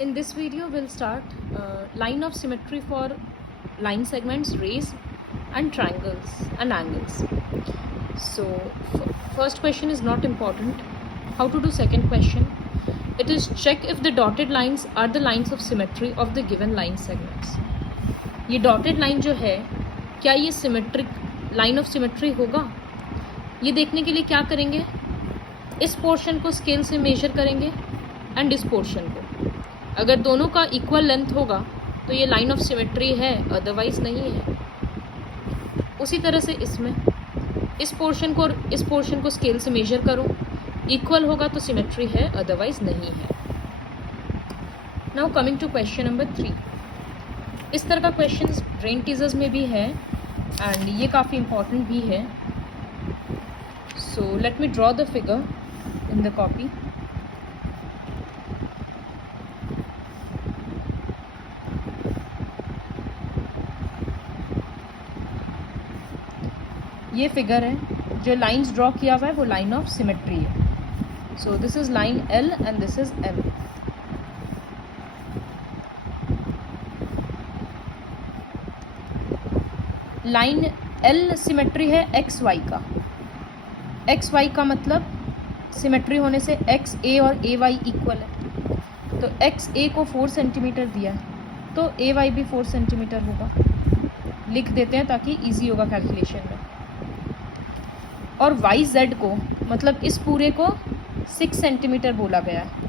In this video, we'll start line of symmetry for line segments, rays, and triangles and angles. So, first question is not important. How to do second question? It is check if the dotted lines are the lines of symmetry of the given line segments. ये dotted line जो है, क्या ये symmetric line of symmetry होगा? ये देखने के लिए क्या करेंगे? इस पोर्शन को स्केल से मेजर करेंगे एंड इस पोर्शन को. अगर दोनों का इक्वल लेंथ होगा तो ये लाइन ऑफ सिमेट्री है, अदरवाइज नहीं है. उसी तरह से इसमें इस पोर्शन को और इस पोर्शन को स्केल से मेजर करो, इक्वल होगा तो सिमेट्री है, अदरवाइज नहीं है. Now coming to question number 3. इस तरह का क्वेश्चन ब्रेन टीजर्स में भी है एंड ये काफ़ी इंपॉर्टेंट भी है. So let me draw the figure in the copy. ये फिगर है, जो लाइंस ड्रॉ किया हुआ है वो लाइन ऑफ सिमेट्री है. So this is line L and this is M. Line L symmetry है एक्स वाई का. एक्स वाई का मतलब सिमेट्री होने से एक्स ए और ए वाई इक्वल है. तो एक्स ए को 4 सेंटीमीटर दिया है तो ए वाई भी 4 सेंटीमीटर होगा. लिख देते हैं ताकि इजी होगा कैलकुलेशन में. और वाई जेड को मतलब इस पूरे को 6 सेंटीमीटर बोला गया है.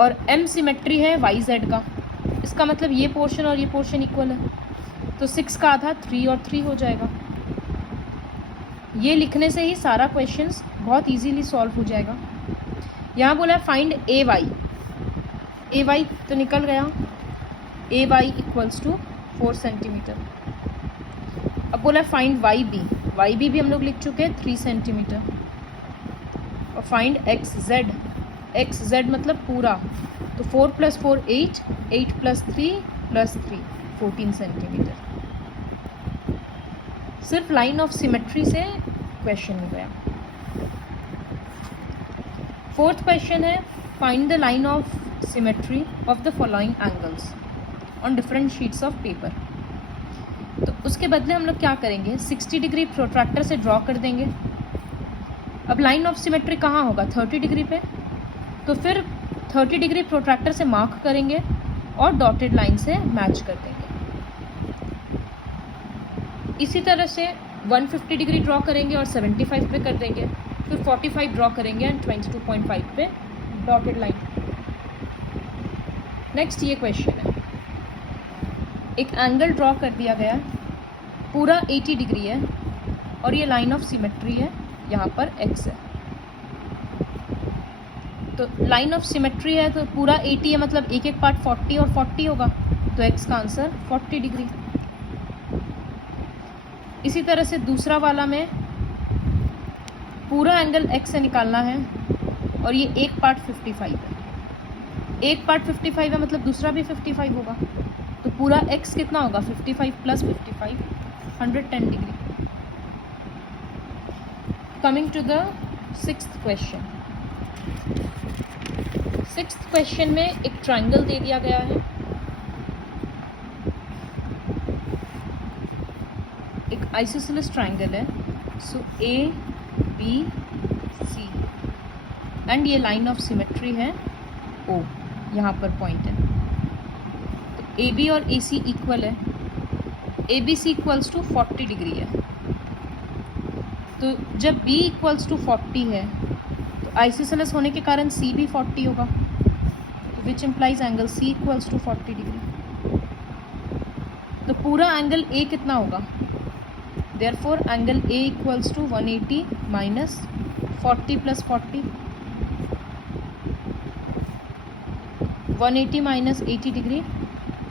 और एम सिमेट्री है वाई जेड का. इसका मतलब ये पोर्शन और ये पोर्शन इक्वल है तो 6 का आधा 3 और 3 हो जाएगा. ये लिखने से ही सारा क्वेश्चंस बहुत इजीली सॉल्व हो जाएगा. यहाँ बोला है find A Y. A Y तो निकल गया, A Y equals to 4 centimetre. अब बोला find Y B. Y B भी हम लोग लिख चुके हैं 3 सेंटीमीटर. और find X Z. X Z मतलब पूरा, तो 4 + 4 8, 8 + 3 + 3 14 सेंटीमीटर. सिर्फ लाइन ऑफ सिमेट्री से क्वेश्चन हो गया. फोर्थ क्वेश्चन है find the line of symmetry of the following angles on different sheets of paper. तो उसके बदले हम लोग क्या करेंगे, 60 डिग्री प्रोट्रैक्टर से ड्रॉ कर देंगे. अब लाइन ऑफ सिमेट्री कहाँ होगा, 30 डिग्री पे. तो फिर 30 डिग्री प्रोट्रैक्टर से मार्क करेंगे और डॉटेड लाइन से मैच कर देंगे. इसी तरह से 150 डिग्री ड्रॉ करेंगे और 75 पे कर देंगे. फिर 45 ड्रॉ करेंगे एंड 22.5 पे डॉटेड लाइन. नेक्स्ट ये क्वेश्चन है, एक एंगल ड्रॉ कर दिया गया है, पूरा 80 डिग्री है और ये लाइन ऑफ सिमेट्री है, यहाँ पर x है. तो लाइन ऑफ सिमेट्री है तो पूरा 80 है मतलब एक एक पार्ट 40 और 40 होगा, तो x का आंसर 40 डिग्री. इसी तरह से दूसरा वाला में पूरा एंगल x से निकालना है और ये एक पार्ट 55 है. एक पार्ट 55 है मतलब दूसरा भी 55 होगा, तो पूरा x कितना होगा, 55 + 55 110 degree. Coming to the sixth question. Sixth question में एक ट्रायंगल दे दिया गया है. एक आइसोसेलेस ट्रायंगल है. सो ए बी सी एंड ये लाइन ऑफ सिमेट्री है O, यहाँ पर पॉइंट है. ए बी और ए सी इक्वल है. A B C equals to 40 degree है. तो जब बी इक्वल्स टू 40 है तो आइसोसेलेस होने के कारण सी भी 40 होगा, तो which implies angle C equals to 40 degree. तो पूरा एंगल ए कितना होगा, therefore angle A equals to 180 minus 40 + 40. 180 minus 80 degree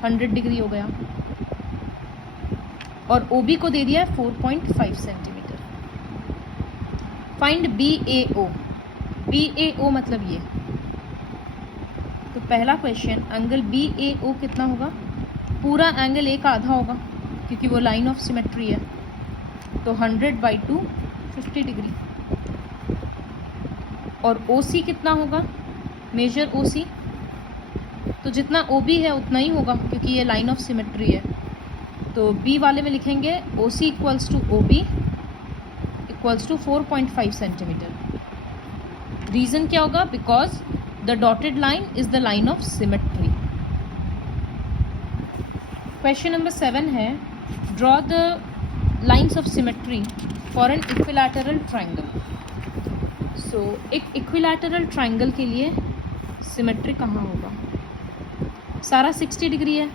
100 degree हो गया. और ओ बी को दे दिया है 4.5 सेंटीमीटर. फाइंड बी ए ओ. बी ए ओ मतलब ये. तो पहला क्वेश्चन, एंगल बी ए ओ कितना होगा, पूरा एंगल ए का आधा होगा क्योंकि वो लाइन ऑफ सिमेट्री है, तो 100/2 50 डिग्री. और ओ सी कितना होगा, मेजर ओ सी, तो जितना ओ बी है उतना ही होगा क्योंकि ये लाइन ऑफ सिमेट्री है। तो बी वाले में लिखेंगे O C equals to O B equals to 4.5 centimetre. Reason क्या होगा? Because the dotted line is the line of symmetry. Question number 7 है, draw the lines of symmetry for an equilateral triangle. So एक equilateral triangle के लिए symmetry कहाँ होगा? सारा 60 degree है,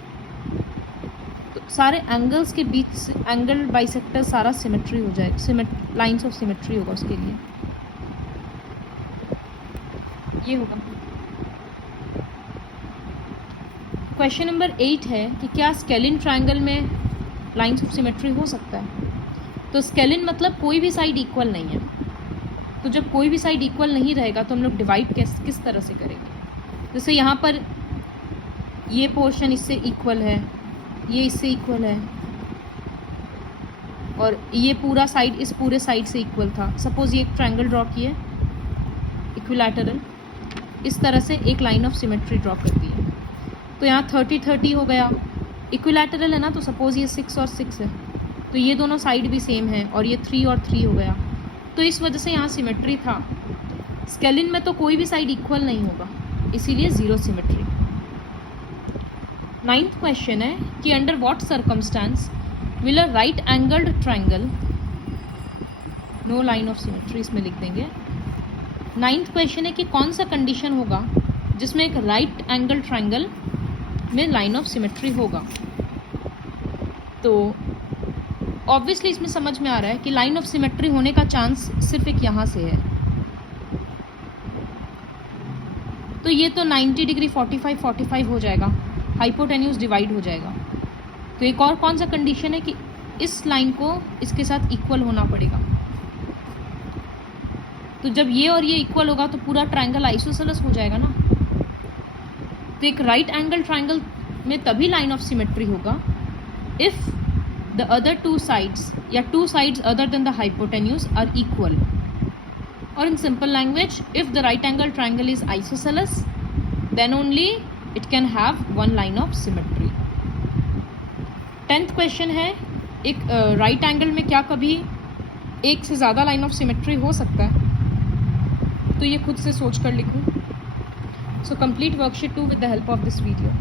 तो सारे एंगल्स के बीच से एंगल बाइसेक्टर सारा सिमेट्री हो जाए, लाइन्स ऑफ सिमेट्री होगा उसके लिए। ये होगा। क्वेश्चन नंबर 8 है कि क्या स्केलिन ट्राइंगल में लाइन्स ऑफ सिमेट्री हो सकता है? तो स्केलिन मतलब कोई भी साइड इक्वल नहीं है। तो जब कोई भी साइड इक्वल नहीं रहेगा तो हम लोग डिवाइड किस तरह से करेंगे? जैसे यहाँ पर ये पोर्शन इससे इक्वल है, ये इससे इक्वल है, और ये पूरा साइड इस पूरे साइड से इक्वल था। सपोज ये एक ट्रायंगल ड्रॉ किए इक्विलैटरल, इस तरह से एक लाइन ऑफ सिमेट्री ड्रॉ कर दी है। तो यहाँ 30-30 हो गया। इक्विलैटरल है ना, तो सपोज ये 6 और 6 है, तो ये दोनों साइड भी सेम है, और ये 3 और 3 हो गया। तो इस वजह से यहाँ सिमेट्री था। स्केलिन में तो कोई भी साइड इक्वल नहीं होगा, इसीलिए ज़ीरो सिमेट्री। 9th क्वेश्चन है कि under what circumstances will a right angled triangle, no line of symmetry इसमें लिख देंगे। 9th क्वेश्चन है कि कौन सा कंडीशन होगा जिसमें एक राइट एंगल ट्राइंगल में लाइन ऑफ सिमेट्री होगा। तो ऑब्वियसली इसमें समझ में आ रहा है कि लाइन ऑफ सिमेट्री होने का चांस सिर्फ एक यहाँ से है। तो ये तो 90 डिग्री 45-45 हो जाएगा, हाइपोटेन्यूज डिवाइड हो जाएगा। तो एक और कौन सा कंडीशन है कि इस लाइन को इसके साथ इक्वल होना पड़ेगा। तो जब ये और ये इक्वल होगा तो पूरा ट्रायंगल आइसोसेलेस हो जाएगा ना। तो एक राइट एंगल ट्रायंगल में तभी लाइन ऑफ सिमेट्री होगा if the other two sides या two sides other than the hypotenuse are equal, or in simple language, if the right angle triangle is isosceles then only it can have one line of symmetry. 10th question है, एक right angle में क्या कभी एक से ज़्यादा line of symmetry हो सकता है? तो ये खुद से सोच कर लिखूँ। So complete worksheet 2 with the help of this video.